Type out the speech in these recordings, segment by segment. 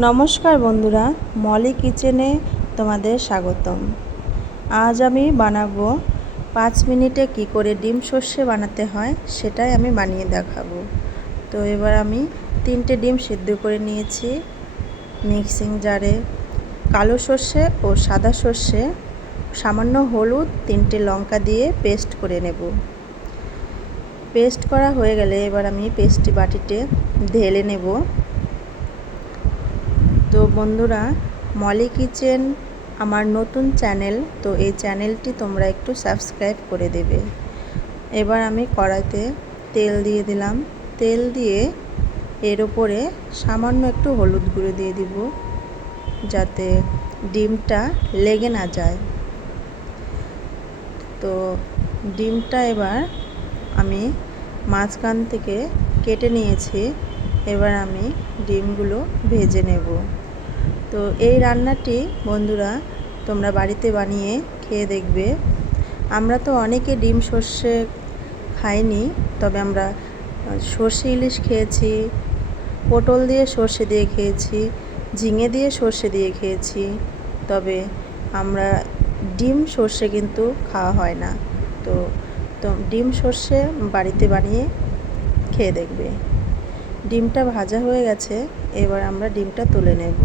নমস্কার বন্ধুরা, মলি কিচেনে তোমাদের স্বাগতম। আজ আমি বানাবো 5 মিনিটে কি করে ডিম সর্ষে বানাতে হয় সেটাই আমি বানিয়ে দেখাবো। তো এবার আমি 3টে ডিম সিদ্ধ করে নিয়েছি মিক্সিং জারে। কালো সর্ষে ও সাদা সর্ষে, সামান্য হলুদ, 3টে লঙ্কা দিয়ে পেস্ট করে নেব। পেস্ট করা হয়ে গেলে এবার আমি পেস্টটি বাটিতে ঢেলে নেব। তো বন্ধুরা, মলি কিচেন আমার নতুন চ্যানেল, তো এই চ্যানেলটি তোমরা একটু সাবস্ক্রাইব করে দেবে। এবার আমি কড়াইতে তেল দিয়ে দিলাম। তেল দিয়ে এর উপরে সামান্য একটু হলুদ গুঁড়ো দিয়ে দিব, যাতে ডিমটা লেগে না যায়। তো ডিমটা এবার আমি মাঝখান থেকে কেটে নিয়েছি। এবার আমি ডিমগুলো ভেজে নেব। তো এই রান্নাটি বন্ধুরা তোমরা বাড়িতে বানিয়ে খেয়ে দেখবে। আমরা তো অনেকে ডিম সর্ষে খাইনি, তবে আমরা সর্ষে ইলিশ খেয়েছি, পটল দিয়ে সর্ষে দিয়ে খেয়েছি, ঝিঙে দিয়ে সর্ষে দিয়ে খেয়েছি, তবে আমরা ডিম সর্ষে কিন্তু খাওয়া হয় না। তো ডিম সর্ষে বাড়িতে বানিয়ে খেয়ে দেখবে। ডিমটা ভাজা হয়ে গেছে, এবার আমরা ডিমটা তুলে নেব।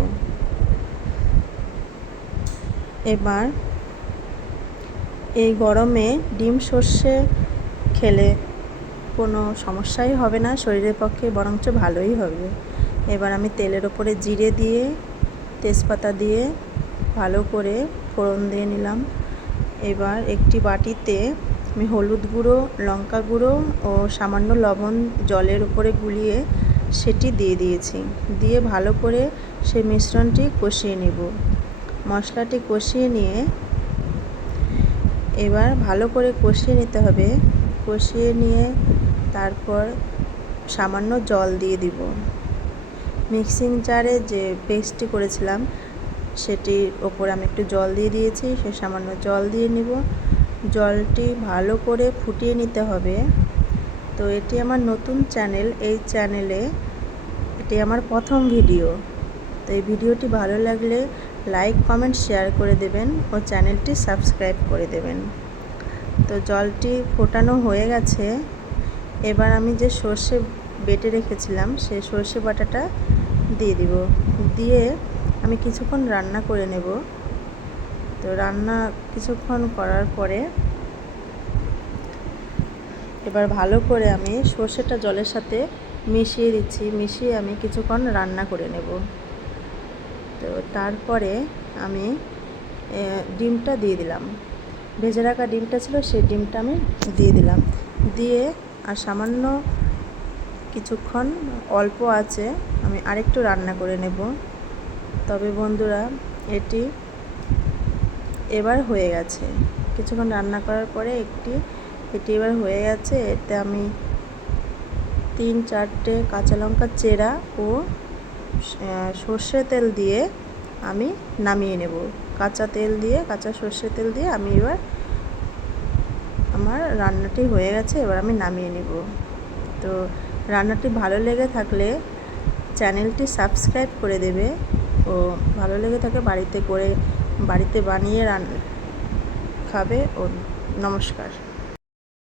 এবার এই গরমে ডিম সর্ষে খেলে কোনো সমস্যাই হবে না শরীরের পক্ষে, বরঞ্চ ভালোই হবে। এবার আমি তেলের ওপরে জিরে দিয়ে, তেজপাতা দিয়ে ভালো করে ফোড়ন দিয়ে নিলাম। এবার একটি বাটিতে আমি হলুদ গুঁড়ো, লঙ্কা গুঁড়ো ও সামান্য লবণ জলের উপরে গুলিয়ে সেটি দিয়ে দিয়েছি। দিয়ে ভালো করে সেই মিশ্রণটি কষিয়ে নেব। মশলাটি কষিয়ে নিয়ে এবার ভালো করে কষিয়ে নিতে হবে। কষিয়ে নিয়ে তারপর সামান্য জল দিয়ে দিব। মিক্সিং জারে যে পেস্টটি করেছিলাম সেটির ওপর আমি একটু জল দিয়ে দিয়েছি, সে সামান্য জল দিয়ে নিব। জলটি ভালো করে ফুটিয়ে নিতে হবে। তো এটি আমার নতুন চ্যানেল, এই চ্যানেলে এটি আমার প্রথম ভিডিও। তো এই ভিডিওটি ভালো লাগলে লাইক, কমেন্ট, শেয়ার করে দেবেন ও চ্যানেলটি সাবস্ক্রাইব করে দেবেন। তো জলটি ফোটানো হয়ে গেছে। এবার আমি যে সর্ষে বেটে রেখেছিলাম সেই সর্ষে বাটাটা দিয়ে দিব। দিয়ে আমি কিছুক্ষণ রান্না করে নেব। তো রান্না কিছুক্ষণ করার পরে এবার ভালো করে আমি সর্ষেটা জলের সাথে মিশিয়ে দিচ্ছি। মিশিয়ে আমি কিছুক্ষণ রান্না করে নেব। তো তারপরে আমি ডিমটা দিয়ে দিলাম। ভেজে রাখা ডিমটা ছিল, সেই ডিমটা আমি দিয়ে দিলাম। দিয়ে আর সামান্য কিছুক্ষণ অল্প আছে আমি আরেকটু রান্না করে নেব। তবে বন্ধুরা, এটি এবার হয়ে গেছে। কিছুক্ষণ রান্না করার পরে এটি এবার হয়ে গেছে। এতে আমি 3-4টে কাঁচা লঙ্কা চেরা ও সর্ষে তেল দিয়ে আমি নামিয়ে নেব। কাঁচা সর্ষে তেল দিয়ে আমি এবার আমার রান্নাটি হয়ে গেছে, এবার আমি নামিয়ে নেব। তো রান্নাটি ভালো লেগে থাকলে চ্যানেলটি সাবস্ক্রাইব করে দেবে ও ভালো লেগে থাকে বাড়িতে বানিয়ে খাবে। ও নমস্কার।